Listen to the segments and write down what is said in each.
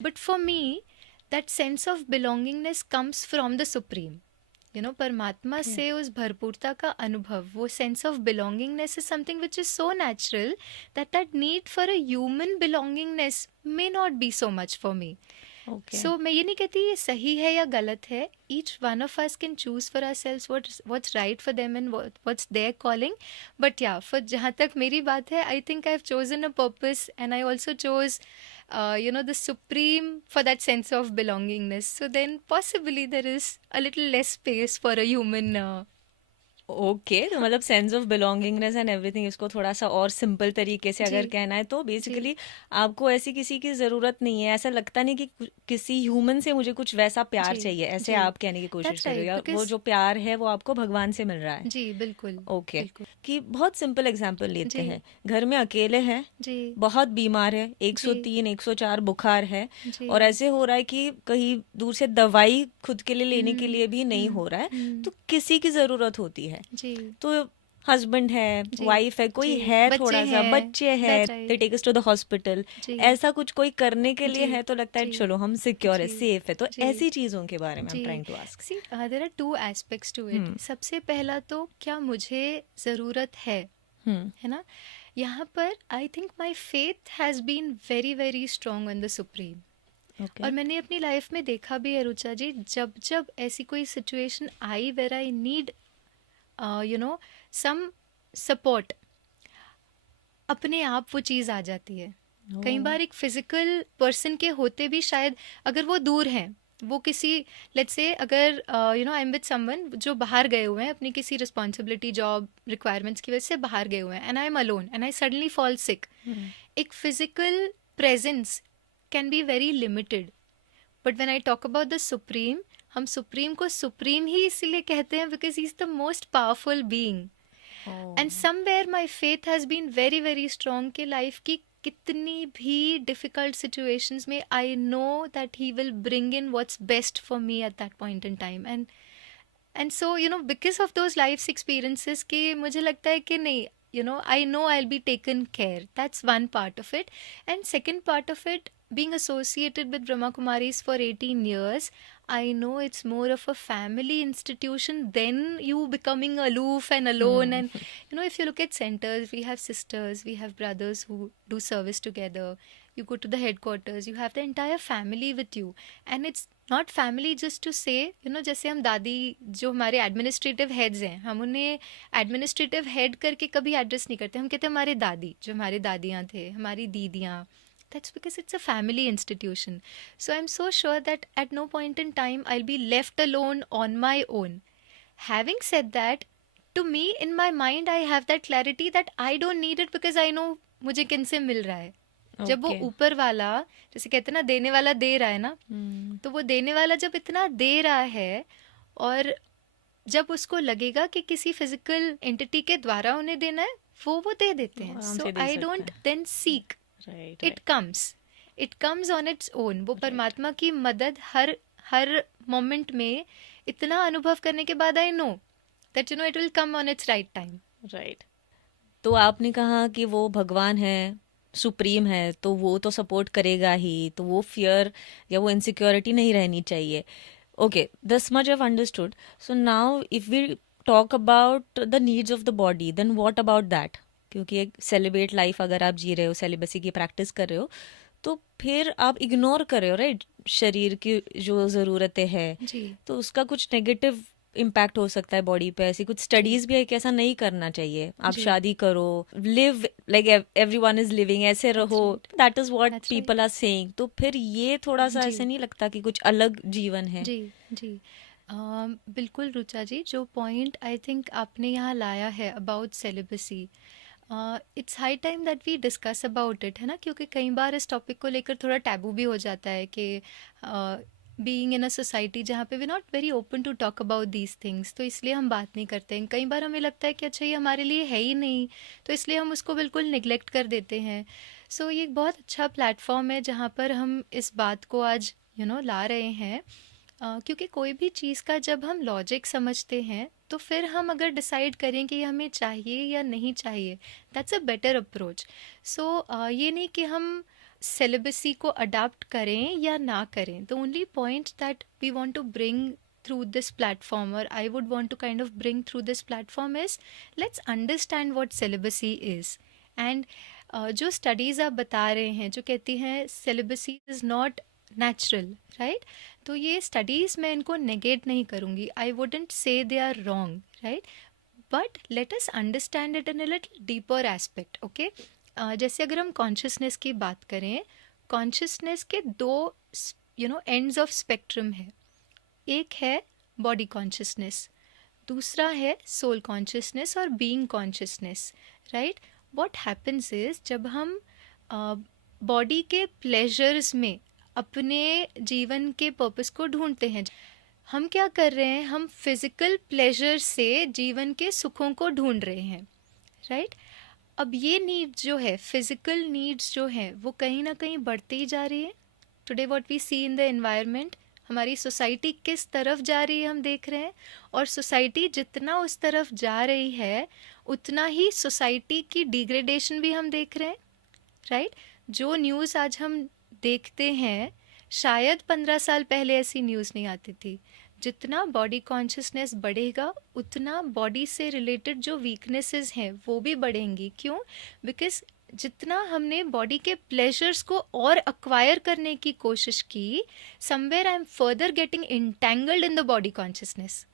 But for me, that sense of belongingness comes from the supreme. परमात्मा Okay. से उस भरपूरता का अनुभव, वो sense of belongingness is something which is so natural that need for a human belongingness may not be so much for me. Okay. सो मैं ये नहीं कहती ये सही है या गलत है. Each one of us can choose for our selves what's right for them and what's their calling. But या फॉर जहाँ तक मेरी बात है, I think I have chosen a purpose and I also chose the supreme for that sense of belongingness. So then possibly there is a little less space for a human. Okay, तो मतलब sense of belongingness and everything, इसको थोड़ा सा और simple तरीके से जी. अगर कहना है तो जी. बेसिकली आपको ऐसी किसी की ज़रूरत नहीं है, ऐसा लगता नहीं कि किसी ह्यूमन से मुझे कुछ वैसा प्यार जी. चाहिए, ऐसे जी. आप कहने की कोशिश That's कर रहे हो, right या वो because जो प्यार है वो आपको भगवान से मिल रहा है. जी बिल्कुल. ओके. बिल्कुल. कि बहुत सिंपल एग्जांपल लेते जी. हैं, घर में अकेले हैं, जी. बहुत बीमार है, जी. 103 104 बुखार है, जी. और ऐसे हो रहा है कि कहीं दूर से दवाई खुद के लिए लेने के लिए भी नहीं हो रहा है, तो किसी की ज़रूरत होती है. जी. तो हस्बैंड है, जी. वाइफ है, कोई जी. है, बच्चे थोड़ा सा हैं. बच्चे हैं, That's the right. Take us to the hospital, जी. ऐसा कुछ कोई करने के लिए जी. है तो लगता है जी. चलो हम सिक्योर है, जी. सेफ है. तो जी. ऐसी चीज़ों के बारे में आई एम जी. Trying to ask. See, there are two aspects to it. Hmm. सबसे पहला तो क्या मुझे ज़रूरत है हम्म. ना. यहाँ पर I think my faith has been very very strong on the supreme. Okay. और मैंने अपनी लाइफ में देखा भी है रुचा जी, जब जब ऐसी कोई सिचुएशन आई where I need some support, अपने आप वो चीज़ आ जाती है. कई बार एक फिजिकल पर्सन के होते भी शायद, अगर वो दूर हैं, वो किसी लेट्स से अगर आई एम विद समवन जो बाहर गए हुए हैं अपनी किसी रिस्पॉन्सिबिलिटी जॉब रिक्वायरमेंट्स की वजह से बाहर गए हुए हैं, and I am alone and I suddenly fall sick. एक physical presence can be very limited. But when I talk about the supreme, हम सुप्रीम को सुप्रीम ही इसीलिए कहते हैं because he is the most powerful being. And somewhere my faith has been very very strong कि life की कितनी भी डिफिकल्ट सिचुएशंस में I know that he will bring in what's best for me at that point in time. And so because of those life experiences कि मुझे लगता है कि नहीं, I know I'll be taken care. That's one part of it. And second part of it, being associated with Brahma Kumaris for 18 years, I know it's more of a family institution than you becoming aloof and alone. And if you look at centers, we have sisters, we have brothers who do service together. You go to the headquarters, you have the entire family with you. And it's not family just to say जैसे हम दादी जो हमारे administrative heads हैं, हम उन्हें administrative head करके कभी एड्रेस नहीं करते. हम कहते हैं हमारे दादी, जो हमारे दादियाँ थे, हमारी दीदियाँ. That's because it's a family institution. So I'm so sure that at no point in time I'll be left alone on my own. Having said that, to me in my mind I have that clarity that I don't need it because I know मुझे किन से मिल रहा है. जब वो ऊपर वाला, जैसे कहते हैं ना, देने वाला दे रहा है ना, तो वो देने वाला जब इतना दे रहा है और जब उसको लगेगा कि किसी फिजिकल एंटिटी के द्वारा उन्हें देना है, वो दे देते हैं. So I don't then seek, it comes on its own. वो परमात्मा की मदद हर मोमेंट में इतना अनुभव करने के बाद आई know that it will come on it's right time. Right. तो आपने कहा कि वो भगवान है, सुप्रीम है, तो वो तो सपोर्ट करेगा ही, तो वो फियर या वो इनसिक्योरिटी नहीं रहनी चाहिए. Okay, this much I understood. So now if we talk about the needs of the body, then what about that? क्योंकि एक सेलिब्रेट लाइफ अगर आप जी रहे हो, सेलिबेसी की प्रैक्टिस कर रहे हो, तो फिर आप इग्नोर कर रहे हो, राइट, शरीर की जो ज़रूरतें हैं, तो उसका कुछ नेगेटिव इम्पैक्ट हो सकता है बॉडी पे. ऐसी कुछ स्टडीज भी है कि ऐसा नहीं करना चाहिए. आप शादी करो, live like everyone is living, ऐसे रहो, that is what people are saying. तो फिर ये थोड़ा सा ऐसे नहीं लगता कि कुछ अलग जीवन है? जी जी बिल्कुल रुचा जी, जो पॉइंट आई थिंक आपने यहाँ लाया है about celibacy, it's high time that we discuss about it, है ना. क्योंकि कई बार इस टॉपिक को लेकर थोड़ा टैबू भी हो जाता है कि बीइंग इन अ सोसाइटी जहाँ पे we not very open to talk about these things, तो इसलिए हम बात नहीं करते हैं. कई बार हमें लगता है कि अच्छा ये हमारे लिए है ही नहीं, तो इसलिए हम उसको बिल्कुल निगलेक्ट कर देते हैं. सो ये एक बहुत अच्छा प्लेटफॉर्म है जहाँ पर हम इस बात को आज ला रहे हैं. क्योंकि कोई भी चीज़ का जब हम लॉजिक समझते हैं तो फिर हम अगर डिसाइड करें कि हमें चाहिए या नहीं चाहिए, दैट्स अ बेटर अप्रोच. सो ये नहीं कि हम सेलिबसी को अडाप्ट करें या ना करें, the only point that we want to bring through this platform, or I would want to kind of bring through this platform, is let's understand what celibacy is. And जो studies आप बता रहे हैं जो कहती हैं celibacy is not natural, right, तो ये स्टडीज़ मैं इनको नेगेट नहीं करूँगी, I wouldn't say they are wrong, right, but let us understand it in a little deeper aspect, okay. जैसे अगर हम कॉन्शियसनेस की बात करें, कॉन्शियसनेस के दो एंड्स ऑफ स्पेक्ट्रम है. एक है बॉडी कॉन्शियसनेस, दूसरा है सोल कॉन्शियसनेस और being consciousness, right. What happens is जब हम बॉडी के प्लेजर्स में अपने जीवन के पर्पस को ढूंढते हैं, हम क्या कर रहे हैं, हम फिजिकल प्लेजर से जीवन के सुखों को ढूंढ रहे हैं, राइट. अब ये नीड्स जो है, फिजिकल नीड्स जो है, वो कहीं ना कहीं बढ़ते ही जा रही है. Today what we see in the environment, हमारी सोसाइटी किस तरफ जा रही है हम देख रहे हैं, और सोसाइटी जितना उस तरफ जा रही है उतना ही सोसाइटी की डिग्रेडेशन भी हम देख रहे हैं, राइट. जो न्यूज़ आज हम देखते हैं, शायद 15 साल पहले ऐसी न्यूज़ नहीं आती थी. जितना बॉडी कॉन्शियसनेस बढ़ेगा उतना बॉडी से रिलेटेड जो वीकनेसेस हैं वो भी बढ़ेंगी. क्यों? बिकॉज जितना हमने बॉडी के प्लेजर्स को और अक्वायर करने की कोशिश की, somewhere I am further getting entangled in the body consciousness.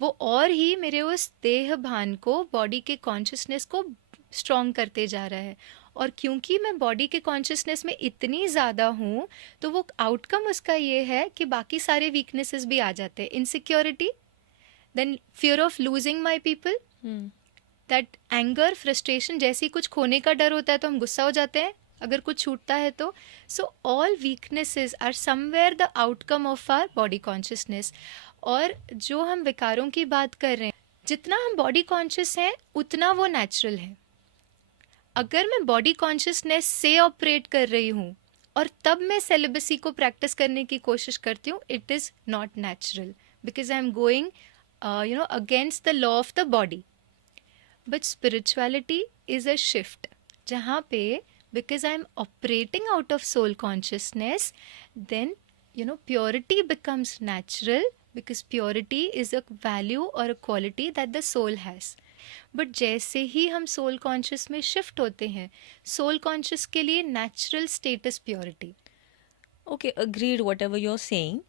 वो और ही मेरे उस देह भान को, बॉडी के कॉन्शियसनेस को स्ट्रॉन्ग करते जा रहा है. और क्योंकि मैं बॉडी के कॉन्शियसनेस में इतनी ज़्यादा हूँ, तो वो आउटकम उसका ये है कि बाकी सारे वीकनेसेस भी आ जाते हैं. Insecurity, then fear of losing my people, that anger, frustration, जैसे ही कुछ खोने का डर होता है तो हम गुस्सा हो जाते हैं अगर कुछ छूटता है तो. So all weaknesses are somewhere the outcome of our body consciousness. और जो हम विकारों की बात कर रहे हैं, जितना हम बॉडी कॉन्शियस हैं उतना वो नेचुरल है. अगर मैं बॉडी कॉन्शियसनेस से ऑपरेट कर रही हूँ और तब मैं सेलिबसी को प्रैक्टिस करने की कोशिश करती हूँ, it is not natural, because I am going against the law of the body. But spirituality is a shift, जहाँ पे because I am operating out of soul consciousness, then purity becomes natural, because purity is a value और a quality that the soul has. But जैसे ही हम soul conscious में shift होते हैं, soul conscious के लिए natural status purity. Okay, agreed whatever you are saying.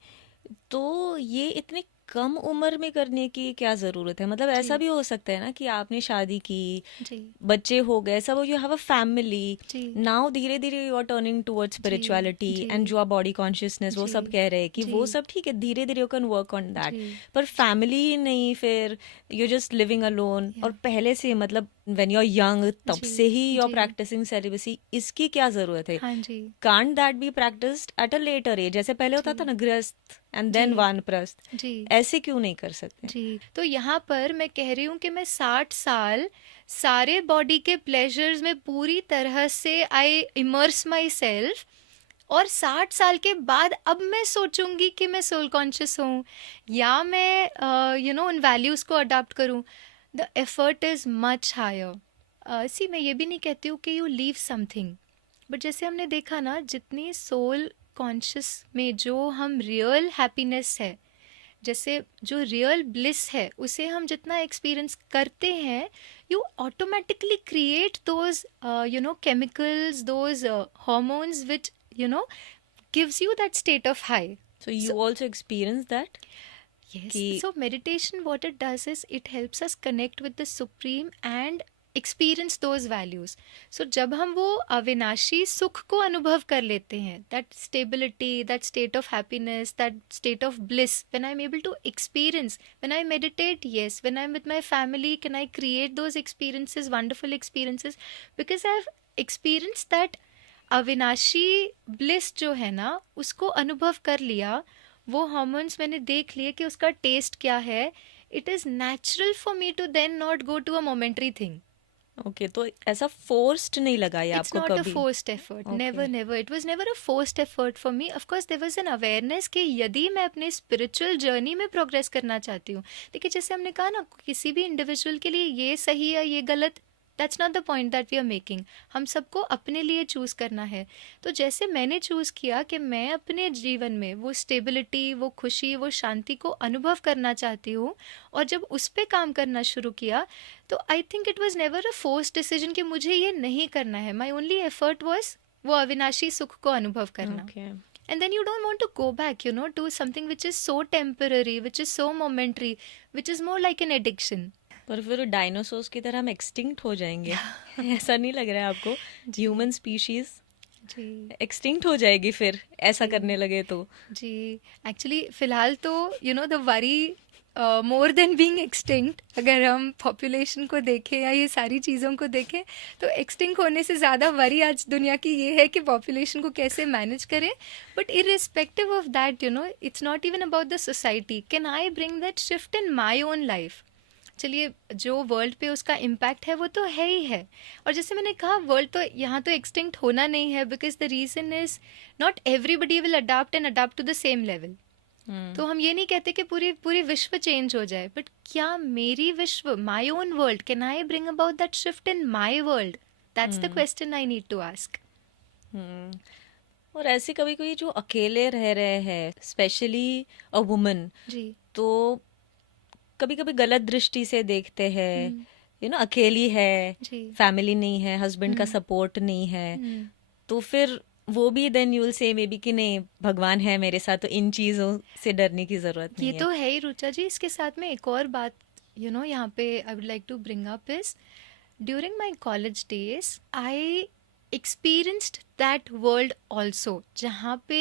तो ये इतने कम उम्र में करने की क्या ज़रूरत है? मतलब ऐसा जी भी हो सकता है ना कि आपने शादी की, जी बच्चे हो गए, सब, यू हैव अ फैमिली जी नाउ, धीरे धीरे यू आर टर्निंग टुवर्ड्स जी स्पिरिचुअलिटी जी एंड जो आप बॉडी कॉन्शियसनेस, वो जी सब कह रहे हैं कि जी वो सब ठीक है, धीरे धीरे you can work on that. जी पर फैमिली ही नहीं, फिर यू जस्ट लिविंग अलोन, और या पहले से मतलब व्हेन यू आर यंग तब जी से ही यू आर जी प्रैक्टिसिंग सेलिबसी, इसकी क्या ज़रूरत है? हाँ जी can't that be practised at a later age? जैसे पहले होता था जी ना, गृहस्थ एंड जी देन वानप्रस्थ, जी ऐसे क्यों नहीं कर सकते? जी. तो यहाँ पर मैं कह रही हूँ कि मैं 60 साल सारे बॉडी के प्लेजर्स में पूरी तरह से आई इमर्स माई सेल्फ, और 60 साल के बाद अब मैं सोचूंगी कि मैं सोल कॉन्शियस हूँ या मैं उन वैल्यूज़ को अडॉप्ट करूँ. The effort is much higher. See, मैं ये भी नहीं कहती हूँ कि यू लीव समथिंग, बट जैसे हमने देखा ना, जितनी सोल कॉन्शियस में जो हम रियल हैप्पीनेस है, जैसे जो रियल ब्लिस है, उसे हम जितना एक्सपीरियंस करते हैं, you automatically create those chemicals, those hormones which gives you that state of high. So you So also experience that? yes, कि so meditation, what it does is it helps us connect with the supreme and experience those values. So जब हम वो अविनाशी सुख को अनुभव कर लेते हैं, that stability, that state of happiness, that state of bliss, when I'm able to experience, when I meditate, yes, when I'm with my family, can I create those experiences, wonderful experiences, because I've experienced that अविनाशी bliss जो है ना, उसको अनुभव कर लिया, वो hormones मैंने देख लिए कि उसका टेस्ट क्या है. It is natural for me to then not go to a momentary thing. Okay, तो ऐसा फोर्स्ड नहीं लगा ये It's आपको not a कभी? forced effort. Never, okay. never. It was never a forced effort for me. Of course, there was an awareness कि यदि मैं अपने spiritual journey में progress करना चाहती हूँ, देखिए जैसे हमने कहा ना, किसी भी इंडिविजुअल के लिए ये सही है ये गलत that's not the point that we are making. हम सबको अपने लिए चूज करना है. तो जैसे मैंने चूज किया कि मैं अपने जीवन में वो स्टेबिलिटी, वो खुशी, वो शांति को अनुभव करना चाहती हूँ, और जब उस पे काम करना शुरू किया, तो I think it was never a force decision कि मुझे ये नहीं करना है. माई ओनली एफर्ट वॉज वो अविनाशी सुख को अनुभव करना. Okay. And then you don't want to go back, to something which is so temporary, which is so momentary, which is more like an addiction. पर फिर डायनासोर्स की तरह हम एक्सटिंक्ट हो जाएंगे. ऐसा नहीं लग रहा है आपको? ह्यूमन स्पीशीज जी एक्सटिंक्ट हो जाएगी फिर ऐसा जी करने लगे तो. जी. एक्चुअली फिलहाल तो the worry more than being extinct, अगर हम पॉपुलेशन को देखें या ये सारी चीज़ों को देखें, तो एक्सटिंक्ट होने से ज़्यादा वरी आज दुनिया की ये है कि पॉपुलेशन को कैसे मैनेज करें. But irrespective of that, it's not even about the society. Can I bring that shift in my own life? चलिए, जो वर्ल्ड पे उसका इम्पैक्ट है वो तो है ही है. और जैसे मैंने कहा, वर्ल्ड तो यहाँ तो एक्सटिंक्ट होना नहीं है, because the reason is not everybody will adapt and adapt to the same level. तो हम ये नहीं कहते कि पूरी पूरी विश्व चेंज हो जाए, बट क्या मेरी विश्व, my own world, can I bring about that shift in my world? That's the question I need to ask. और ऐसे कभी कोई जो अकेले रह रहे हैं, स्पेशली अ वुमन, जी. तो कभी कभी गलत दृष्टि से देखते हैं, अकेली है, जी. फैमिली नहीं है, हस्बैंड का सपोर्ट नहीं है, तो फिर वो भी then you will say may be कि नहीं, भगवान है मेरे साथ, तो इन चीजों से डरने की जरूरत नहीं ये है. तो है ही रुचा जी. इसके साथ में एक और बात यहाँ पे I would like to bring up is, during my college days I experienced that world also, जहाँ पे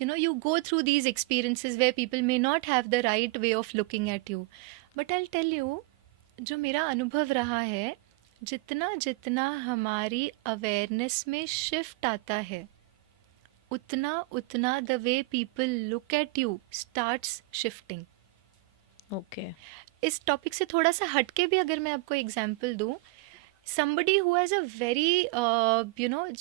you go through these experiences where people may not have the right way of looking at you. But I'll tell you, जो मेरा अनुभव रहा है, जितना जितना हमारी अवेयरनेस में शिफ्ट आता है, उतना उतना the way people look at you starts shifting. Okay. इस टॉपिक से थोड़ा सा हटके भी अगर मैं आपको एग्जाम्पल दूं, somebody who has a very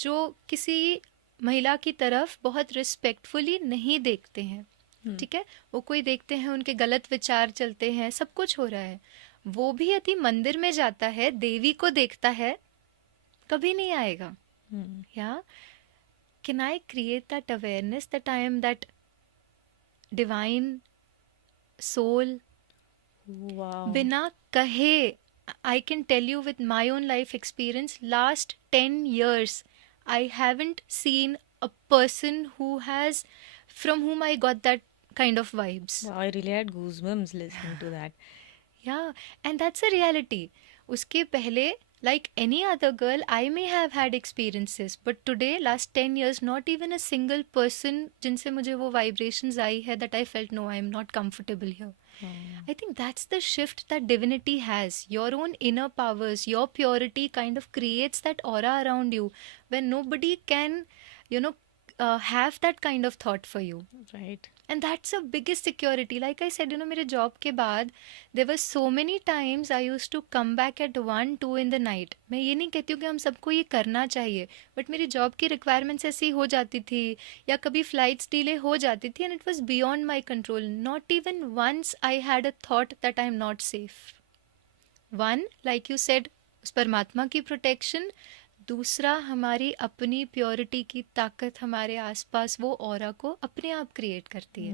जो किसी महिला की तरफ बहुत रिस्पेक्टफुली नहीं देखते हैं, ठीक है, वो कोई देखते हैं, उनके गलत विचार चलते हैं, सब कुछ हो रहा है, वो भी यदि मंदिर में जाता है, देवी को देखता है, कभी नहीं आएगा. या can I create that awareness that I am that divine soul, बिना कहे. I can tell you with my own life experience, last 10 years, I haven't seen a person from whom I got that kind of vibes. Wow, I really had goosebumps listening to that. Yeah, and that's a reality. Uske pehle, like any other girl, I may have had experiences, but today, last 10 years, not even a single person jinse mujhe wo vibrations aayi hai that I felt, no, I am not comfortable here. I think that's the shift that divinity has. Your own inner powers, your purity kind of creates that aura around you when nobody can, have that kind of thought for you. Right. And that's the biggest security. Like I said, मेरे job के बाद there were so many times I used to come back at 1, 2 in the night. मैं ये नहीं कहती हूँ कि हम सबको ये करना चाहिए, बट मेरी जॉब की रिक्वायरमेंट्स ऐसी हो जाती थी, या कभी फ्लाइट्स डिले हो जाती थी, and it was beyond my control. Not even once I had a thought that I am not safe. One, like you said, उस परमात्मा की प्रोटेक्शन. दूसरा, हमारी अपनी प्योरिटी की ताकत हमारे आसपास वो ऑरा को अपने आप क्रिएट करती है.